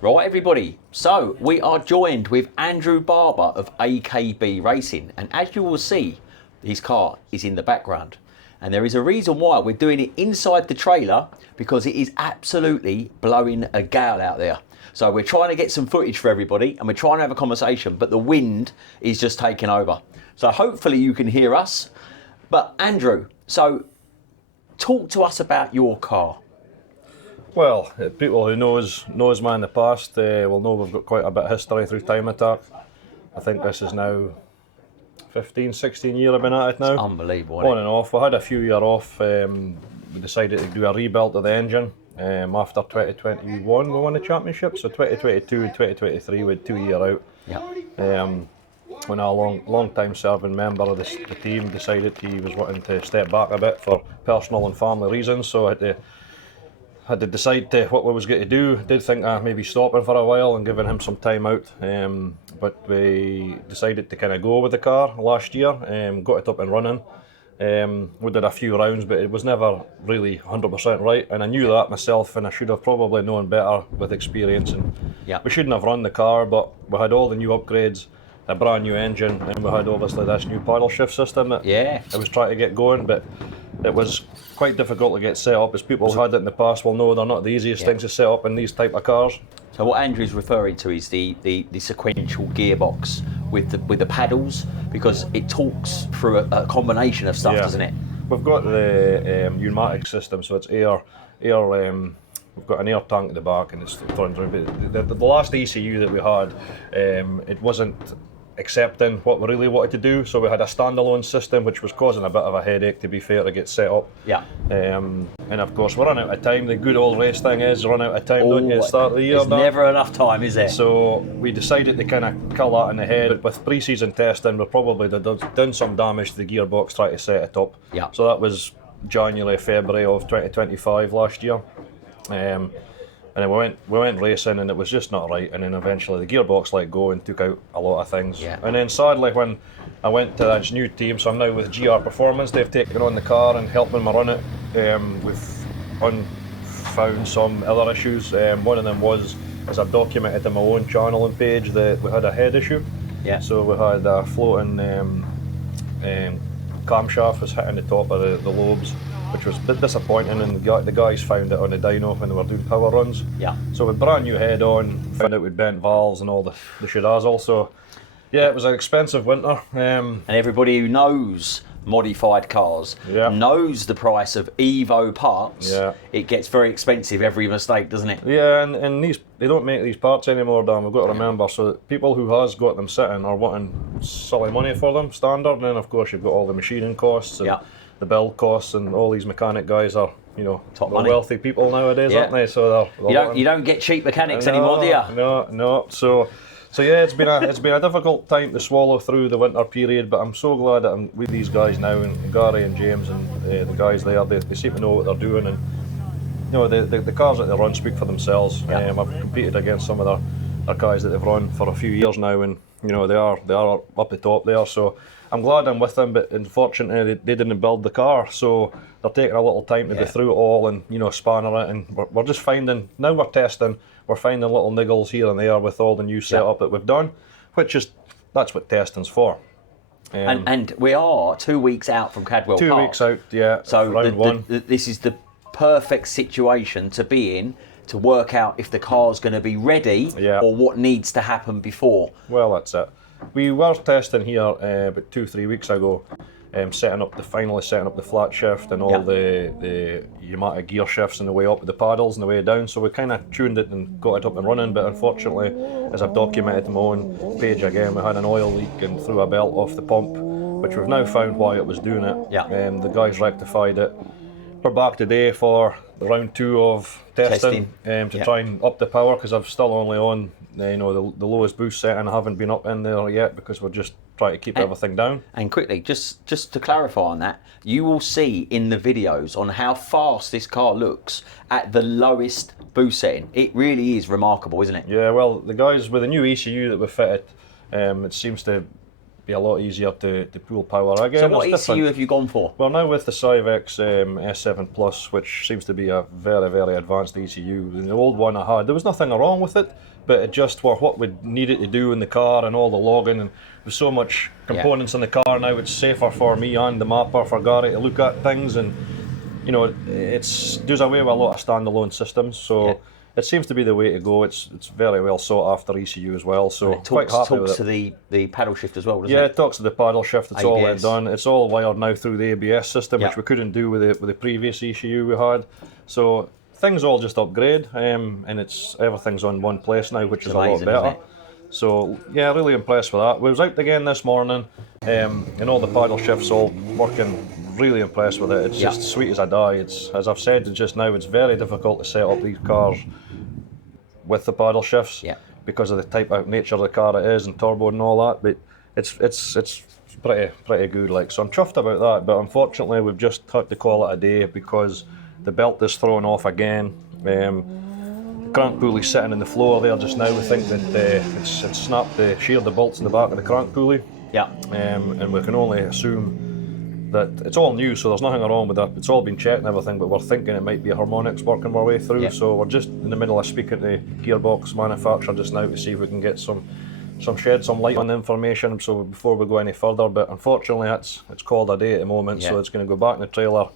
Right, everybody, so we are joined with Andrew Barbour of AKB Racing, and as you will see, his car is in the background, and there is a reason why we're doing it inside the trailer, because it is absolutely blowing a gale out there. So we're trying to get some footage for everybody, and we're trying to have a conversation, but the wind is just taking over. So hopefully you can hear us. But Andrew, so talk to us about your car. Well, people who knows me in the past will know we've got quite a bit of history through Time Attack. I think this is now 15, 16 years I've been at it now. It's unbelievable, On and off. We had a few years off. We decided to do a rebuild of the engine. After 2021 we won the championship, so 2022 and 2023 we had 2 years out. Yeah. When a long time serving member of the team decided he was wanting to step back a bit for personal and family reasons, so I had to decide what we was going to do. Did think of maybe stopping for a while and giving him some time out, but we decided to kind of go with the car last year. Got it up and running. We did a few rounds, but it was never really 100% right, and I knew that myself, and I should have probably known better with experience. And we shouldn't have run the car, but we had all the new upgrades, a brand new engine, and we had obviously this new paddle shift system that I was trying to get going, but it was quite difficult to get set up. As people who had it in the past will know, they're not the easiest things to set up in these type of cars. So what Andrew's referring to is the sequential gearbox with the paddles, because it talks through a combination of stuff, doesn't it? We've got the pneumatic system, so it's air. We've got an air tank at the back, and it's turns around. But the last ECU that we had, it wasn't accepting what we really wanted to do, so we had a standalone system which was causing a bit of a headache, to be fair, to get set up. And of course we run out of time. The good old race thing is run out of time, don't you, at the start of the year? There's never enough time, is there? So we decided to kind of kill that in the head. With pre-season testing, we probably done some damage to the gearbox trying to set it up. So that was January, February of 2025 last year. And then we went racing, and it was just not right, and then eventually the gearbox let go and took out a lot of things. And then sadly, when I went to this new team, so I'm now with GR Performance, they've taken on the car and helping me run it. We've found some other issues. One of them was, as I've documented in my own channel and page, that we had a head issue. So we had a floating camshaft was hitting the top of the lobes, which was a bit disappointing, and the guys found it on the dyno when they were doing power runs. So with brand new head on, found out we'd bent valves and all the shidazzle. So yeah, it was an expensive winter. And everybody who knows modified cars knows the price of Evo parts. It gets very expensive every mistake, doesn't it? And they don't make these parts anymore, Dan. We've got to remember. So people who has got them sitting are wanting silly money for them, standard. And then of course you've got all the machining costs and the build costs, and all these mechanic guys are, top money. Wealthy people nowadays, aren't they? So you don't get cheap mechanics anymore, do you? No. So yeah, it's been a difficult time to swallow through the winter period, but I'm so glad that I'm with these guys now, and Gary and James and the guys there. They seem to know what they're doing, and the cars that they run speak for themselves. I've competed against some of their guys that they've run for a few years now, and they are up the top there. So I'm glad I'm with them, but unfortunately they didn't build the car, so they're taking a little time to go through it all and spanner it, and we're just finding, now we're testing, we're finding little niggles here and there with all the new setup that we've done, that's what testing's for. And we are 2 weeks out from Cadwell Park. 2 weeks out, So round one. This is the perfect situation to be in, to work out if the car's going to be ready or what needs to happen before. Well, that's it. We were testing here about 2-3 weeks ago, finally setting up the flat shift and all the pneumatic gear shifts and the way up with the paddles and the way down. So we kind of tuned it and got it up and running. But unfortunately, as I've documented in my own page again, we had an oil leak and threw a belt off the pump, which we've now found why it was doing it. The guys rectified it. We're back today for the round 2 of testing. To try and up the power, because I've still only on the lowest boost setting. I haven't been up in there yet because we're just trying to keep everything down. And quickly, just to clarify on that, you will see in the videos on how fast this car looks at the lowest boost setting. It really is remarkable, isn't it? Yeah, well, the guys with the new ECU that we fitted, it seems to be a lot easier to pull power again. So what ECU have you gone for? Well, now with the Syvecs S7 Plus, which seems to be a very, very advanced ECU. The old one I had, there was nothing wrong with it, but it just for what we needed to do in the car and all the logging, and there's so much components in the car now, it's safer for me and the mapper, for Gary to look at things, and you know, it does away with a lot of standalone systems, so it seems to be the way to go. It's very well sought after ECU as well, so it quite happy with it. Talks to the paddle shift as well, doesn't it? Yeah, it talks to the paddle shift. It's all done. It's all wired now through the ABS system, which we couldn't do with the previous ECU we had. So things all just upgrade, and everything's on one place now, which is amazing, a lot better. So yeah, really impressed with that. We was out again this morning, and all the paddle shifts all working. Really impressed with it. It's just sweet as a die. It's, as I've said just now, it's very difficult to set up these cars with the paddle shifts because of the type of nature of the car it is and turbo and all that. But it's pretty good. Like, so I'm chuffed about that. But unfortunately, we've just had to call it a day because the belt is thrown off again. The crank pulley sitting in the floor there just now. We think that it's snapped sheared the bolts in the back of the crank pulley. Yeah. And we can only assume that it's all new, so there's nothing wrong with that. It's all been checked and everything, but we're thinking it might be harmonics working our way through. So we're just in the middle of speaking to gearbox manufacturer just now to see if we can get shed some light on the information. So before we go any further, but unfortunately it's called a day at the moment. So it's going to go back in the trailer,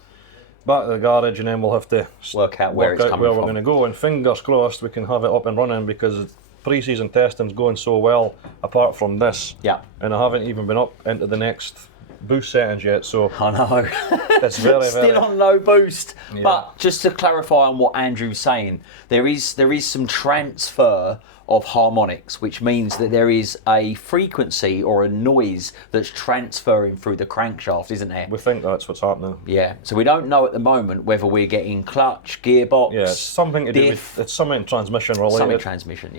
back to the garage, and then we'll have to work out where we're going to go. And fingers crossed we can have it up and running, because pre-season testing's going so well apart from this. And I haven't even been up into the next boost settings yet, so I know it's very still on low boost. But just to clarify on what Andrew's saying, there is some transfer of harmonics, which means that there is a frequency or a noise that's transferring through the crankshaft, isn't there? We think that's what's happening. Yeah, so we don't know at the moment whether we're getting clutch, gearbox, it's something to do with, it's something transmission related. Something transmission,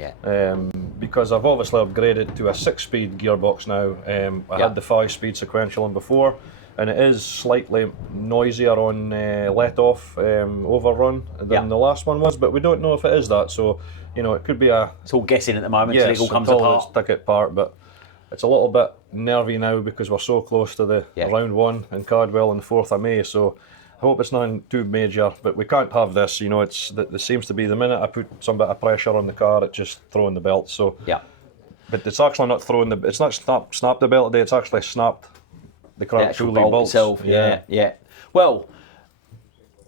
because I've obviously upgraded to a 6-speed gearbox now. I had the 5-speed sequential one before, and it is slightly noisier on let-off overrun than the last one was, but we don't know if it is that, so you know, it could be it's all guessing at the moment until it all comes apart. Stick it apart, but it's a little bit nervy now because we're so close to the round one in Cadwell on the 4th of May, so I hope it's nothing too major, but we can't have this, you know, there seems to be the minute I put some bit of pressure on the car, it's just throwing the belt, so. But it's actually not throwing it's not snapped the belt today, it's actually snapped the crank pulley bolts. Itself. Well,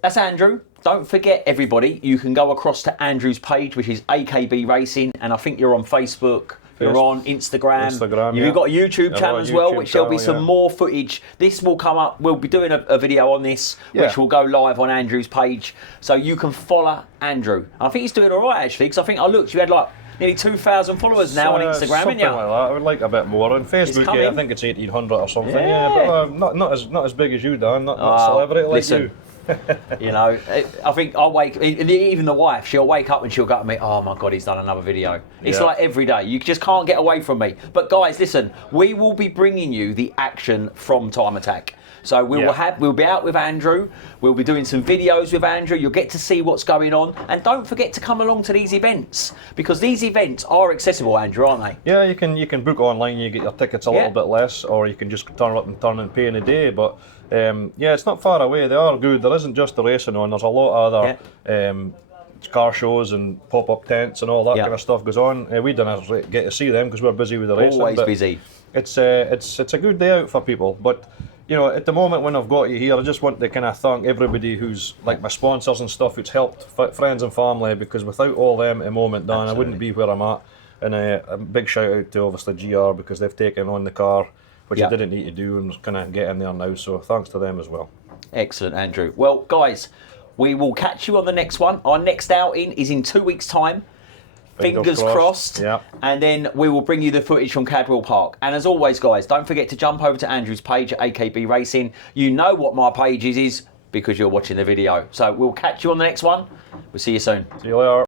that's Andrew. Don't forget, everybody, you can go across to Andrew's page, which is AKB Racing, and I think you're on Facebook. You're on Instagram. You've got a YouTube channel as well, which there'll be some more footage. This will come up. We'll be doing a video on this, which will go live on Andrew's page, so you can follow Andrew. I think he's doing all right actually, because I think I looked. You had like nearly 2,000 followers now on Instagram, haven't you? Something like that. I would like a bit more. On Facebook, I think it's 1,800 or something. But not as big as you, Dan. Not a celebrity like you. You know, I think I'll even the wife, she'll wake up and she'll go to me, oh my God, he's done another video. It's like every day. You just can't get away from me. But guys, listen, we will be bringing you the action from Time Attack. So we'll be out with Andrew. We'll be doing some videos with Andrew. You'll get to see what's going on, and don't forget to come along to these events, because these events are accessible, Andrew, aren't they? Yeah, you can book online. You get your tickets a little bit less, or you can just turn up and pay in a day. But it's not far away. They are good. There isn't just the racing on. There's a lot of other car shows and pop-up tents and all that kind of stuff goes on. We don't get to see them because we're busy with the racing. Always busy. It's a good day out for people, but. You know, at the moment when I've got you here, I just want to kind of thank everybody who's, like my sponsors and stuff, who's helped, friends and family, because without all them at the moment, Dan, I wouldn't be where I'm at. And a big shout out to obviously GR, because they've taken on the car, which I didn't need to do, and kind of get in there now, so thanks to them as well. Excellent, Andrew. Well, guys, we will catch you on the next one. Our next outing is in 2 weeks' time. Fingers crossed. And then we will bring you the footage from Cadwell Park. And as always, guys, don't forget to jump over to Andrew's page at AKB Racing. You know what my page is because you're watching the video. So we'll catch you on the next one. We'll see you soon. See you later.